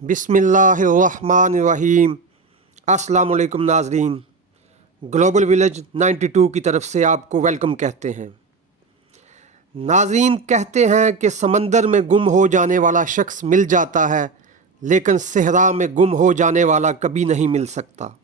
बिस्मिल्लाहिर्रहमानिर्रहीम। अस्सलाम वालेकुम नाज़रीन, ग्लोबल विलेज 92 की तरफ से आपको वेलकम कहते हैं। नाज़रीन, कहते हैं कि समंदर में गुम हो जाने वाला शख्स मिल जाता है, लेकिन सहरा में गुम हो जाने वाला कभी नहीं मिल सकता।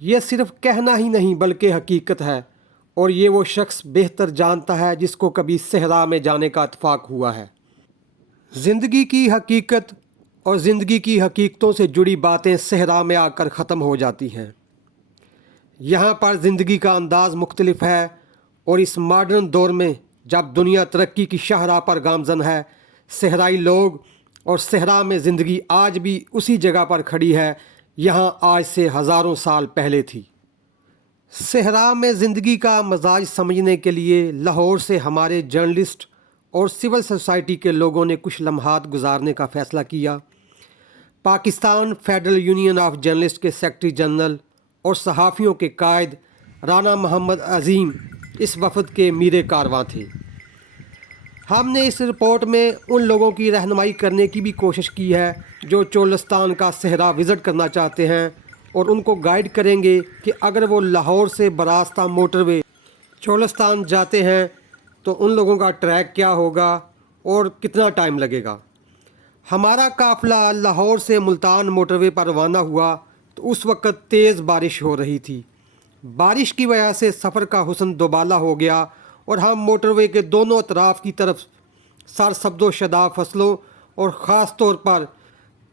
ये सिर्फ कहना ही नहीं बल्कि हकीकत है, और ये वो शख्स बेहतर जानता है जिसको कभी सहरा में जाने का इत्फाक हुआ है। ज़िंदगी की हकीकत और ज़िंदगी की हकीकतों से जुड़ी बातें सहरा में आकर ख़त्म हो जाती हैं। यहाँ पर ज़िंदगी का अंदाज़ मुख्तलिफ है, और इस मॉडर्न दौर में जब दुनिया तरक्की की शाहराह पर गामज़न है, सहराई लोग और सहरा में ज़िंदगी आज भी उसी जगह पर खड़ी है, यहाँ आज से हज़ारों साल पहले थी। सहरा में ज़िंदगी का मजाज समझने के लिए लाहौर से हमारे जर्नलिस्ट और सिविल सोसाइटी के लोगों ने कुछ लम्हात गुजारने का फ़ैसला किया। Pakistan federal union of journalist के सेक्रेटरी जनरल और सहाफ़ियों के कायद राना मोहम्मद अज़ीम इस वफ़द के मीरे कारवां थे। हमने इस रिपोर्ट में उन लोगों की रहनुमाई करने की भी कोशिश की है जो चोलिस्तान का सहरा विज़िट करना चाहते हैं, और उनको गाइड करेंगे कि अगर वो लाहौर से बरास्ता मोटरवे चोलिस्तान जाते हैं तो उन लोगों का ट्रैक क्या होगा और कितना टाइम लगेगा। हमारा काफ़िला लाहौर से मुल्तान मोटरवे पर रवाना हुआ तो उस वक़्त तेज़ बारिश हो रही थी। बारिश की वजह से सफ़र का हुस्न दोबाला हो गया, और हम मोटरवे के दोनों अतराफ़ की तरफ सरसब्ज़ो शदाब फसलों और ख़ास तौर पर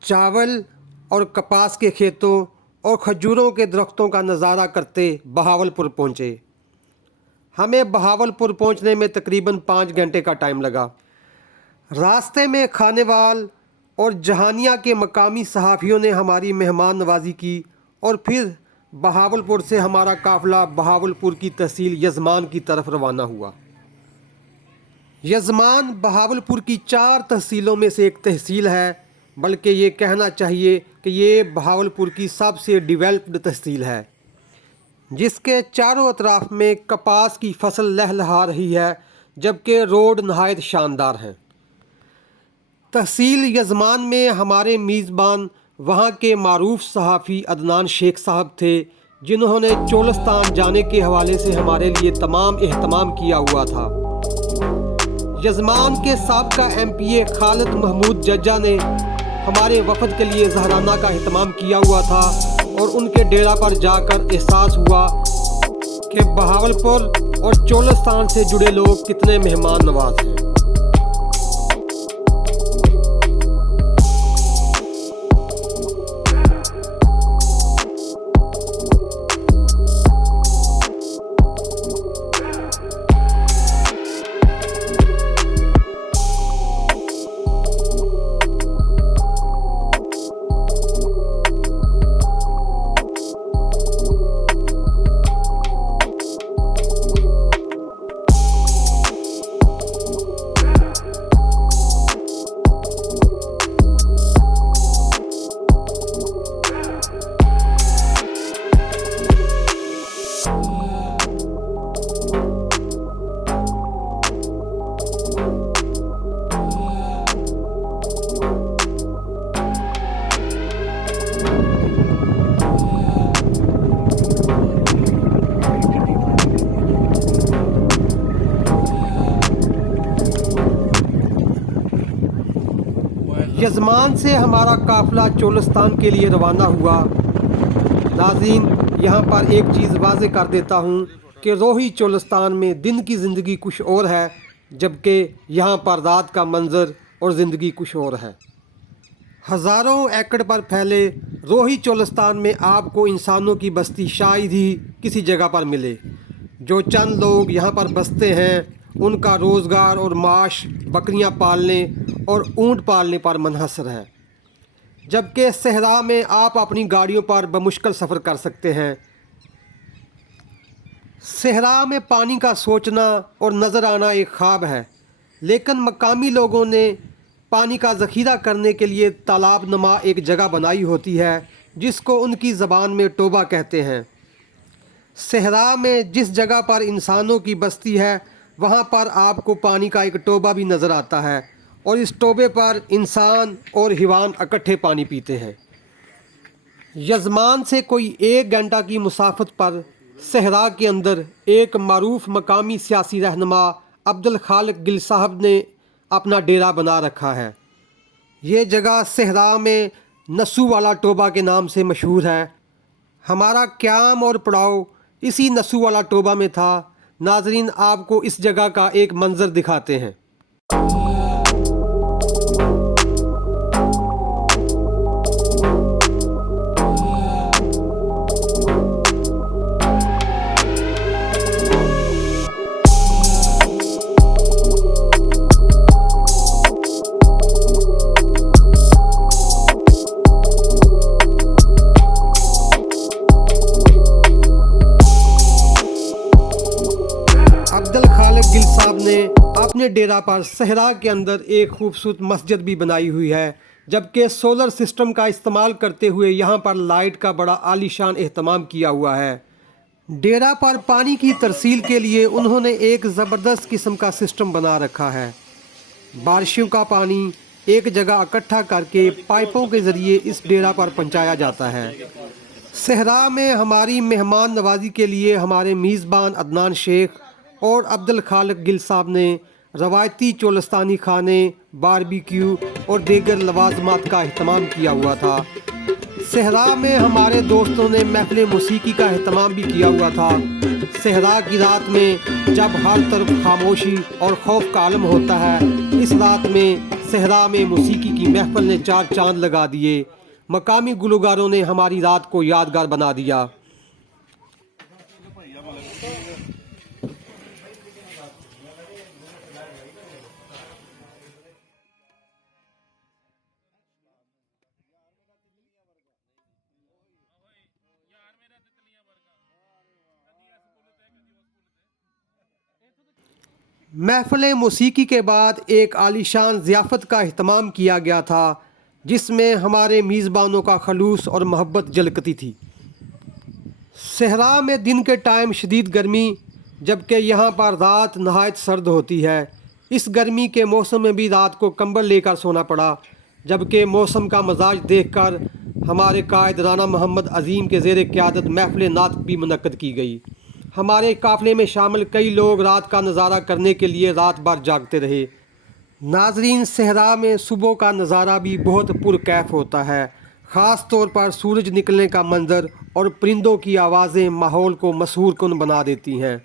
चावल और कपास के खेतों और खजूरों के दरख्तों का नज़ारा करते बहावलपुर पहुँचे। हमें बहावलपुर पहुँचने में तकरीबन 5 घंटे का टाइम लगा। रास्ते में खानेवाल और जहानिया के मकामी सहाफ़ियों ने हमारी मेहमान नवाजी की, और फिर बहावलपुर से हमारा काफ़िला बहावलपुर की तहसील यज़मान की तरफ रवाना हुआ। यज़मान बहावलपुर की 4 तहसीलों में से एक तहसील है, बल्कि ये कहना चाहिए कि ये बहावलपुर की सबसे डेवलप्ड तहसील है, जिसके चारों अतराफ में कपास की फसल लहलहा रही है, जबकि रोड नहायत शानदार हैं। तहसील यज़मान में हमारे मेज़बान वहाँ के मारूफ सहाफ़ी अदनान शेख साहब थे, जिन्होंने चोलिस्तान जाने के हवाले से हमारे लिए तमाम एहतमाम किया हुआ था। यज़मान के साबका MPA खालिद महमूद जज्जा ने हमारे वफ़द के लिए ज़हराना का एहतमाम किया हुआ था, और उनके डेरा पर जाकर एहसास हुआ कि बहावलपुर और चोलिस्तान से जुड़े लोग कितने मेहमान नवाज हैं। यज़मान से हमारा काफ़िला चोलिस्तान के लिए रवाना हुआ। नाज़रीन, यहाँ पर एक चीज़ वाज़े कर देता हूँ कि रोही चोलिस्तान में दिन की ज़िंदगी कुछ और है, जबकि यहाँ पर रात का मंज़र और ज़िंदगी कुछ और है। हज़ारों एकड़ पर फैले रोही चोलिस्तान में आपको इंसानों की बस्ती शायद ही किसी जगह पर मिले। जो चंद लोग यहाँ पर बसते हैं, उनका रोज़गार और माश बकरियाँ पालने और ऊँट पालने पर मुनहसर है, जबकि सहरा में आप अपनी गाड़ियों पर बमुश्किल सफ़र कर सकते हैं। सहरा में पानी का सोचना और नज़र आना एक ख्वाब है, लेकिन मकामी लोगों ने पानी का ज़ख़ीरा करने के लिए तालाब नुमा एक जगह बनाई होती है, जिसको उनकी ज़बान में टोबा कहते हैं। सहरा में जिस जगह पर इंसानों की बस्ती है, वहाँ पर आपको पानी का एक टोबा भी नज़र आता है, और इस टोबे पर इंसान और हिवान इकट्ठे पानी पीते हैं। यजमान से कोई 1 घंटा की मुसाफत पर सहरा के अंदर एक मारूफ मकामी सियासी रहनुमा अब्दुल खालिक गिल साहब ने अपना डेरा बना रखा है। ये जगह सहरा में नस्सू वाला टोबा के नाम से मशहूर है। हमारा क़याम और पड़ाव इसी नस्सू वाला टोबा में था। नाजरीन, आपको इस जगह का एक मंज़र दिखाते हैं। अब्दुल खालिक गिल साहब ने अपने डेरा पर सहरा के अंदर एक खूबसूरत मस्जिद भी बनाई हुई है, जबकि सोलर सिस्टम का इस्तेमाल करते हुए यहाँ पर लाइट का बड़ा आलीशान एहतमाम किया हुआ है। डेरा पर पानी की तरसील के लिए उन्होंने एक ज़बरदस्त किस्म का सिस्टम बना रखा है। बारिशों का पानी एक जगह इकट्ठा करके पाइपों के ज़रिए इस डेरा पर पहुँचाया जाता है। सहरा में हमारी मेहमान नवाजी के लिए हमारे मेज़बान अदनान शेख और अब्दुल खालिक गिल साहब ने रवायती चोलस्तानी खाने, बारबेक्यू और दीगर लवाजमात का अहतमाम किया हुआ था। सहरा में हमारे दोस्तों ने महफिल मौसीकी का अहतमाम भी किया हुआ था। सहरा की रात में जब हर तरफ खामोशी और खौफ का आलम होता है, इस रात में सहरा में मौसीकी की महफिल ने 4 चांद लगा दिए। मकामी गुलकारों ने हमारी रात को यादगार बना दिया। महफिल मौसीकी के बाद एक आलीशान ज़ियाफ़त का अहतमाम किया गया था, जिसमें हमारे मेज़बानों का खलूस और मोहब्बत झलकती थी। सहरा में दिन के टाइम शदीद गर्मी, जबकि यहाँ पर रात नहायत सर्द होती है। इस गर्मी के मौसम में भी रात को कंबल लेकर सोना पड़ा, जबकि मौसम का मजाज देखकर हमारे कायद राना मोहम्मद अज़ीम के ज़ेर क़यादत महफिल नात भी मुनक्कद की गई। हमारे काफ़िले में शामिल कई लोग रात का नज़ारा करने के लिए रात भर जागते रहे। नाजरीन, सहरा में सुबह का नज़ारा भी बहुत पुरकैफ होता है। ख़ास तौर पर सूरज निकलने का मंज़र और परिंदों की आवाज़ें माहौल को मसहूर कुन बना देती हैं।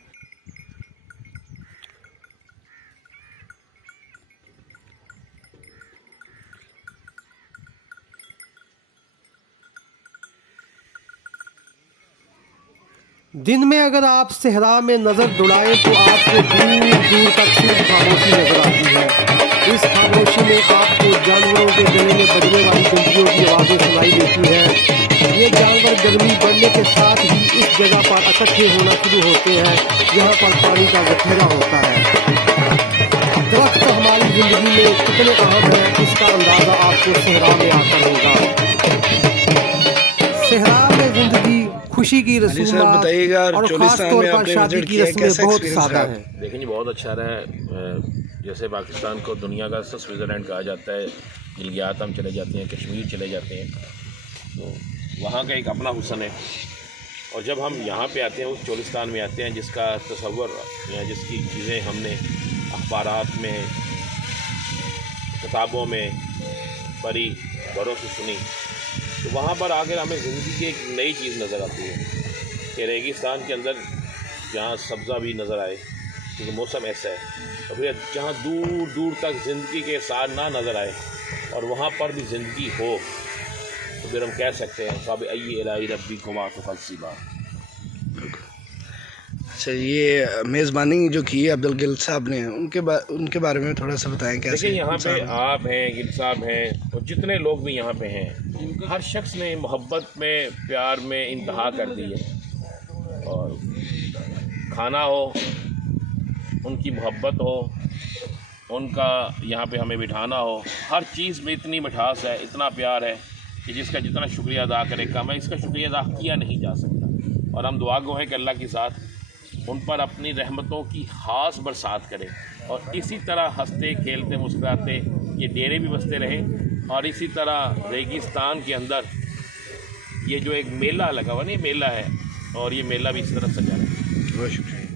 दिन में अगर आप सहरा में नज़र दौड़ाएं तो आपको दूर दूर तक सिर्फ खामोशी नज़र आती है। इस खामोशी में आपको जानवरों के गले में बजने वाली घंटियों की आवाज़ें सुनाई देती हैं। ये जानवर गर्मी बढ़ने के साथ ही इस जगह पर इकट्ठे होना शुरू होते हैं, जहाँ पर पानी का ज़ख़ीरा होता है। दरख्त हमारी ज़िंदगी में कितने अहम है, इसका अंदाज़ा आपको सहरा में आकर होगा। सहरा में ज़िंदगी खुशी की रस्मात और खास तौर पर शादी की रस्में बहुत सादा हैं। देखिए जी, बहुत अच्छा रहा है। जैसे पाकिस्तान को दुनिया का स्विट्ज़रलैंड कहा जाता है। गिलगित हम चले जाते हैं, कश्मीर चले जाते हैं, तो वहाँ का एक अपना हुस्न है। और जब हम यहाँ पे आते हैं, उस चोलिस्तान में आते हैं जिसका तसव्वुर या जिसकी चीज़ें हमने अखबारात में, किताबों में पढ़ी, बड़ों से सुनी, तो वहाँ पर आकर हमें ज़िंदगी की एक नई चीज़ नज़र आती है कि रेगिस्तान के अंदर जहाँ सब्ज़ा भी नज़र आए, क्योंकि मौसम ऐसा है, तो फिर जहाँ दूर दूर तक ज़िंदगी के साथ ना नज़र आए और वहाँ पर भी ज़िंदगी हो, तो फिर हम कह सकते हैं फ़ाब अय्यि इलाही रब्बी कुमा तुकज़्ज़िबान। अच्छा, ये मेज़बानी जो की है अब्दुल गिल साहब ने, उनके बारे में थोड़ा सा बताएं। कैसे? देखिए, यहाँ पे आप हैं, गिल साहब हैं, और जितने लोग भी यहाँ पे हैं, हर शख्स ने मोहब्बत में, प्यार में इंतहा कर दी है। और खाना हो, उनकी मोहब्बत हो, उनका यहाँ पे हमें बिठाना हो, हर चीज़ में इतनी मिठास है, इतना प्यार है कि जिसका जितना शुक्रिया अदा करे कम है। इसका शुक्रिया अदा किया नहीं जा सकता। और हम दुआ गो हैं कि अल्लाह की ज़ात उन पर अपनी रहमतों की खास बरसात करे और इसी तरह हंसते खेलते मुस्कुराते یہ ڈیرے بھی بستے رہیں، اور اسی طرح ریگستان کے اندر یہ جو ایک میلہ لگا ہوا نہیں، میلہ ہے، اور یہ میلہ بھی اس طرح سجا رہے. بہت شکریہ.